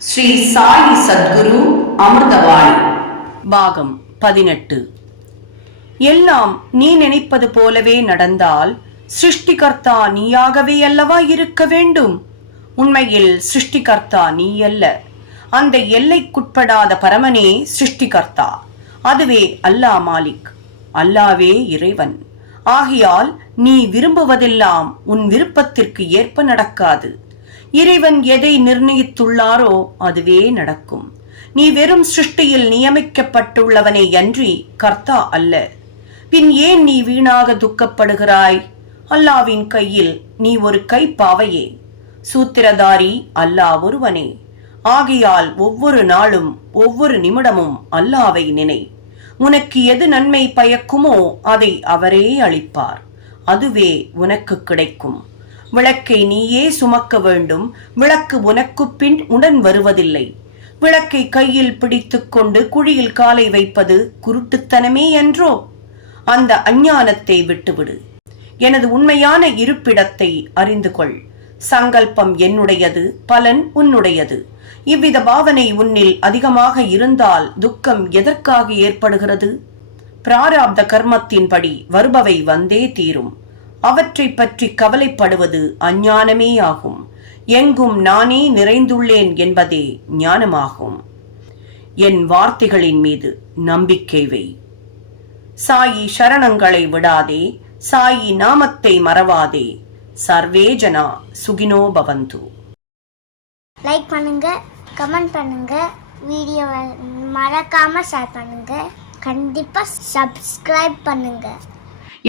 ஸ்ரீ சாயி சத்குரு அமிர்தவாணி பாகம் பதினெட்டு. எல்லாம் நீ நினைப்பது போலவே நடந்தால் சிருஷ்டிகர்த்தா நீயாகவே அல்லவா இருக்க வேண்டும்? உண்மையில் சிருஷ்டிகர்த்தா நீ அல்ல அந்த எல்லைக்குட்படாத பரமனே சிருஷ்டிகர்த்தா. அதுவே அல்லாஹ் மாலிக். அல்லாவே இறைவன். ஆகையால் நீ விரும்புவதெல்லாம் உன் விருப்பத்திற்கு ஏற்ப நடக்காது. இறைவன் எதை நிர்ணயித்துள்ளாரோ அதுவே நடக்கும். நீ வெறும் சிருஷ்டியில் நியமிக்கப்பட்டுள்ளவனே அன்றி கர்த்தா அல்ல. பின் ஏன் நீ வீணாக துக்கப்படுகிறாய்? அல்லாவின் கையில் நீ ஒரு கைப்பாவையே. சூத்திரதாரி அல்லாஹ் ஒருவனே. ஆகையால் ஒவ்வொரு நாளும் ஒவ்வொரு நிமிடமும் அல்லாவை நினை. உனக்கு எது நன்மை பயக்குமோ அதை அவரே அளிப்பார். அதுவே உனக்கு கிடைக்கும். விளக்கை நீயே சுமக்க வேண்டும். விளக்கு உனக்கு பின் உடன் வருவதில்லை. விளக்கை கையில் பிடித்துக்கொண்டு குழியில் காலை வைப்பது குருட்டுத்தனமே என்றோ? அந்த அஞ்ஞானத்தை விட்டுவிடு. எனது உண்மையான இருப்பிடத்தை அறிந்து கொள். சங்கல்பம் என்னுடையது பலன் உன்னுடையது. இவ்வித பாவனை உன்னில் அதிகமாக இருந்தால் துக்கம் எதற்காக ஏற்படுகிறது? பிராராப்த கர்மத்தின்படி வருபவை வந்தே தீரும். அவற்றை பற்றி கவலைப்படுவது அஞ்ஞானமேயாகும். எங்கும் நானே நிறைந்துள்ளேன் என்பதே ஞானமாகும். என் வார்த்தைகளின் மீது நம்பிக்கை வை. சாயி சரணங்களை விடாதே சாயி நாமத்தை மறவாதே. சர்வே ஜனா சுகினோ பவந்து. லைக் பண்ணுங்க கமெண்ட் பண்ணுங்க வீடியோவை மறக்காம ஷேர் பண்ணுங்க. கண்டிப்பா சப்ஸ்கிரைப் பண்ணுங்க.